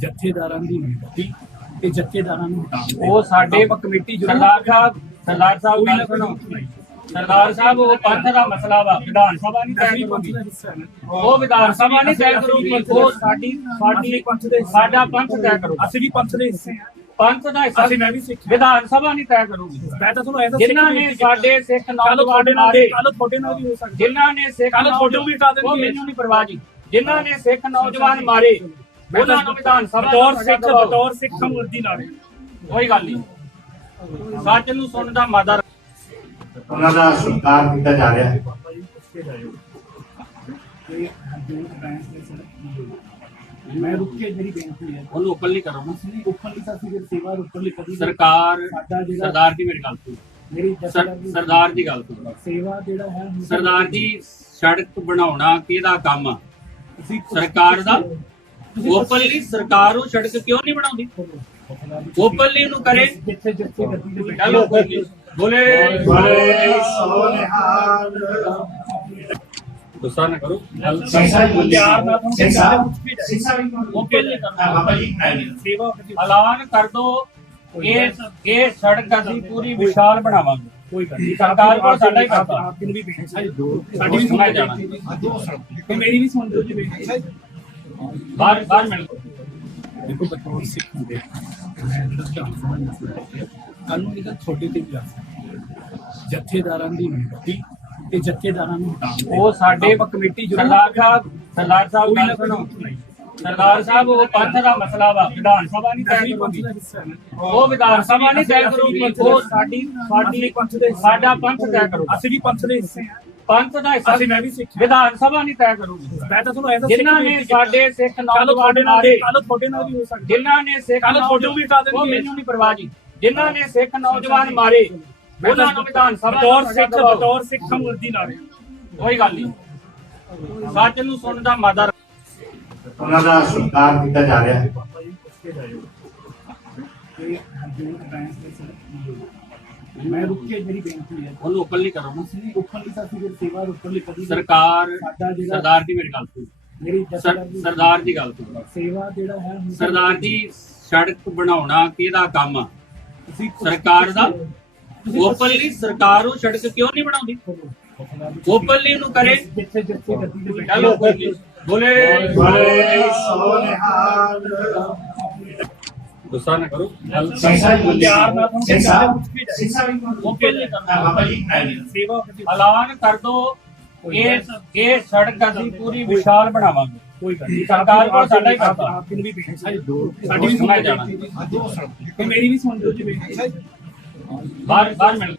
ਜਥੇਦਾਰਾਂ ਦੀ ਨਿਯੁਕਤੀ ਤੇ ਜਥੇਦਾਰਾਂ ਨੂੰ ਹਟਾਉਣ ਉਹ ਸਾਡੇ ਕਮੇਟੀ ਸਰਦਾਰ ਸਾਹਿਬ ਸਰਦਾਰ ਸਾਹਿਬ ਨਾ ਸੁਣੋ। ਸਰਦਾਰ ਸਾਹਿਬ ਉਹ ਪੰਥ ਦਾ ਮਸਲਾ ਵਾ। ਵਿਧਾਨ ਸਭਾ ਨਹੀਂ ਤੈਅ ਕਰੂਗੀ। ਉਹ ਵਿਧਾਨ ਸਭਾ ਨਹੀਂ ਤੈਅ ਕਰੂਗੀ। ਉਹ ਸਾਡੀ ਸਾਡੀ ਪੰਥ ਦੇ ਸਾਡਾ ਪੰਥ ਤੈਅ ਕਰੂਗਾ। ਅਸੀਂ ਵੀ ਪੰਥ ਦੇ ਹਿੱਸੇ ਹਾਂ। ਪੰਥ ਦਾ ਹਿੱਸਾ ਅਸੀਂ ਮੈਂ ਵੀ ਸਿੱਖ। ਵਿਧਾਨ ਸਭਾ ਨਹੀਂ ਤੈਅ ਕਰੂਗੀ। ਮੈਂ ਤਾਂ ਤੁਹਾਨੂੰ ਐਸਾ ਜਿਨ੍ਹਾਂ ਨੇ ਸਾਡੇ ਸਿੱਖ ਕੱਲ ਨੌਜਵਾਨ ਮਾਰੇ। ਕੱਲ ਤੁਹਾਡੇ ਨਾਲ ਵੀ ਹੋ ਸਕਦਾ। ਜਿਨ੍ਹਾਂ ਨੇ ਸਿੱਖ ਕੱਲ੍ਹ ਤੁਹਾਡੇ ਵੀ ਹਟਾ ਦੇਣਗੇ। ਮੈਨੂੰ ਨਹੀਂ ਪਰਵਾਹ ਜੀ। ਜਿਨ੍ਹਾਂ ਨੇ ਸਿੱਖ ਨੌਜਵਾਨ ਮਾਰੇ ਉਹਨਾਂ ਨੂੰ ਵਿਧਾਨ ਸਭਾ ਦਾ ਬਤੌਰ ਸਿੱਖ। ਬਤੌਰ ਸਿੱਖ ਹਮ ਵਰਦੀ ਲਾ ਰਹੇ ਹਾਂ। ਕੋਈ ਗੱਲ ਨਹੀਂ। ਸੱਚ ਨੂੰ ਸੁਣਨ ਦਾ ਮਾਦਾ ਉਹਨਾਂ ਦਾ ਸਤਿਕਾਰ ਕੀਤਾ ਜਾ ਰਿਹਾ। ਹੈ ਮੈਂ ਰੁਕ ਕੇ ਮੇਰੀ ਬੇਨਤੀ ਹੈ। ਉਹਨੂੰ ਉੱਪਰ ਨਹੀਂ ਕਰੋ। ਅਸੀਂ ਉੱਪਰਲੀ ਤਾਂ ਅਸੀਂ ਸੇਵਾ ਉੱਪਰਲੀ ਕਦੀ ਸਰਕਾਰ ਸਰਦਾਰ ਦੀ ਮੇਰੀ ਗੱਲ ਸੁਣੋ। ਮੇਰੀ ਦੀ ਸਰਦਾਰ ਦੀ ਗੱਲ ਸੁਣੋ। ਸੇਵਾ ਜਿਹੜਾ ਹੈ ਸਰਦਾਰ ਜੀ ਸੜਕ ਬਣਾਉਣਾ ਕਿਹਦਾ ਕੰਮ ਆ? ਤੁਸੀਂ ਸਰਕਾਰ ਦਾ? ਓਪਨਲੀ ਸਰਕਾਰ ਉਹ ਸੜਕ ਕਿਉਂ ਨਹੀਂ ਬਣਾਉਂਦੀ? ਓਪਨਲੀ ਨੂੰ ਕਰੇ। ਜਿੱਥੇ ਜਿੱਥੇ ਗੱਡੀ ਦੇ ਬੋਲੇ। ਗੁੱਸਾ ਨਾ ਕਰੋ। ਪਿਆਰ ਬਾਬਾ ਜੀ। ਸੇਵਾ ਐਲਾਨ ਕਰ ਦੋ। ਇਹ ਇਹ ਸੜਕ ਅਸੀਂ ਪੂਰੀ ਵਿਸ਼ਾਲ ਬਣਾਵਾਂਗੇ। ਕੋਈ ਗੱਲ ਨਹੀਂ ਸਰਕਾਰ ਕੋਲ ਸਾਡਾ ਹੀ ਕਰਦਾ। ਆਪ ਨੂੰ ਵੀ ਬੇਨਤੀ ਹੈ ਸਾਡੀ ਵੀ ਸੁਣਾਈ ਜਾਣਾ। ਮੇਰੀ ਵੀ ਸੁਣ ਦਿਓ ਜੀ ਹੈ ਬਾਹਰ ਬਾਹਰ ਮਿਲ ਦੇਖੋ ਬਤੌਰ ਸਿੱਖ ਹੁੰਦੇ ਕੱਲ ਨੂੰ ਇਹਦਾ ਤੁਹਾਡੇ ਤੇ ਵੀ ਆ ਸਕਦਾ ਹੈ। ਜਥੇਦਾਰਾਂ ਦੀ ਨਿਯੁਕਤੀ ਤੇ ਜਥੇਦਾਰਾਂ ਨੂੰ ਹਟਾਉਣ ਉਹ ਸਾਡੇ ਕਮੇਟੀ ਜ਼ਰੂਰ ਸਰਦਾਰ ਸਾਹਿਬ ਸਰਦਾਰ ਸਾਹਿਬ ਗੱਲ ਸੁਣੋ। ਸਰਦਾਰ ਸਾਹਿਬ ਉਹ ਪੰਥ ਦਾ ਮਸਲਾ ਵਾ ਵਿਧਾਨ ਸਭਾ ਨਹੀਂ ਤੈਅ ਕਰੂਗੀ ਉਹ ਵਿਧਾਨ ਸਭਾ ਨਹੀਂ ਤੈਅ ਕਰੂਗੀ ਉਹ ਸਾਡੀ ਸਾਡੀ ਪੰਥ ਦੇ ਸਾਡਾ ਪੰਥ ਤੈਅ ਕਰੂਗਾ ਅਸੀਂ ਵੀ ਪੰਥ ਦੇ ਹਿੱਸੇ ਹਾਂ ਪੰਥ ਦਾ ਹਿੱਸਾ ਅਸੀਂ ਮੈਂ ਵੀ ਸਿੱਖ। ਵਿਧਾਨ ਸਭਾ ਨਹੀਂ ਤੈਅ ਕਰੂਗੀ ਮੈਂ ਤਾਂ ਤੁਹਾਨੂੰ ਐਸਾ ਜਿਨ੍ਹਾਂ ਨੇ ਸਾਡੇ ਸਿੱਖ ਕੱਲ ਨੌਜਵਾਨ ਨਾਲ ਕੱਲ ਤੁਹਾਡੇ ਨਾਲ ਵੀ ਹੋ ਸਕਦਾ ਜਿਨ੍ਹਾਂ ਨੇ ਸਿੱਖ ਕੱਲ੍ਹ ਤੁਹਾਡੇ ਵੀ ਹਟਾ ਦੇਣਗੇ। ਮੈਨੂੰ ਨਹੀਂ ਪਰਵਾਹ ਜੀ ਜਿਨ੍ਹਾਂ ਨੇ ਸਿੱਖ ਨੌਜਵਾਨ ਮਾਰੇ ਉਹਨਾਂ ਨੂੰ ਵਿਧਾਨ ਸਭਾ ਬਤੌਰ ਸਿੱਖ। ਬਤੌਰ ਸਿੱਖ ਹਮ ਵਰਦੀ ਲਾ ਰਹੇ। ਕੋਈ ਗੱਲ ਨਹੀਂ ਸੱਚ ਨੂੰ ਸੁਣਨ ਦਾ ਮਾਦਾ ਉਹਨਾਂ ਦਾ ਸਤਿਕਾਰ ਕੀਤਾ ਜਾ ਰਿਹਾ ਹੈ। ਮੈਂ ਰੁਕ ਕੇ ਮੇਰੀ ਬੇਨਤੀ ਹੈ। ਉਹਨੂੰ ਉੱਪਰ ਨਹੀਂ ਕਰੋ। ਅਸੀਂ ਉੱਪਰਲੀ ਤਾਂ ਅਸੀਂ ਸੇਵਾ ਉੱਪਰਲੀ ਕਦੀ ਸਰਕਾਰ ਸਰਦਾਰ ਦੀ ਮੇਰੀ ਗੱਲ ਸੁਣੋ। ਮੇਰੀ ਸਰ- ਜਥੇਦਾਰ ਦੀ ਸਰਦਾਰ ਦੀ ਗੱਲ ਸੁਣੋ। ਸੇਵਾ ਜਿਹੜਾ ਹੈ ਹੁਣ ਸਰਦਾਰ ਜੀ ਸੜਕ ਬਣਾਉਣਾ ਕਿਹਦਾ ਕੰਮ ਆ? ਤੁਸੀਂ ਸਰਕਾਰ ਦਾ? ਓਪਨਲੀ ਸਰਕਾਰ ਉਹ ਸੜਕ ਕਿਉਂ ਨਹੀਂ ਬਣਾਉਂਦੀ? ਓਪਨਲੀ ਨੂੰ ਕਰੇ। ਜਿੱਥੇ ਜਿੱਥੇ ਗੱਡੀ ਦੇ ਵਿੱਚ ਚਲੋ ਬੜੇ ਸੋ ਨਿਹਾਲ ਗੁੱਸਾ ਨਾ ਕਰੋ ਦੋ ਇਹ ਇਹ ਸੜਕ ਅਸੀਂ ਪੂਰੀ ਵਿਸ਼ਾਲ ਬਣਾਵਾਂਗੇ। ਕੋਈ ਗੱਲ ਸਰਕਾਰ ਕੋਲ ਸਾਡਾ ਹੀ ਕਰਦਾ। ਆਪ ਨੂੰ ਵੀ ਬੇਨਤੀ ਹੈ ਸਾਡੀ ਵੀ ਸੁਣਾਈ ਜਾਣਾ। ਮੇਰੀ ਵੀ ਸੁਣ ਦਿਓ ਜੀ ਹੈ ਬਾਹਰ ਬਾਹਰ ਮਿਲ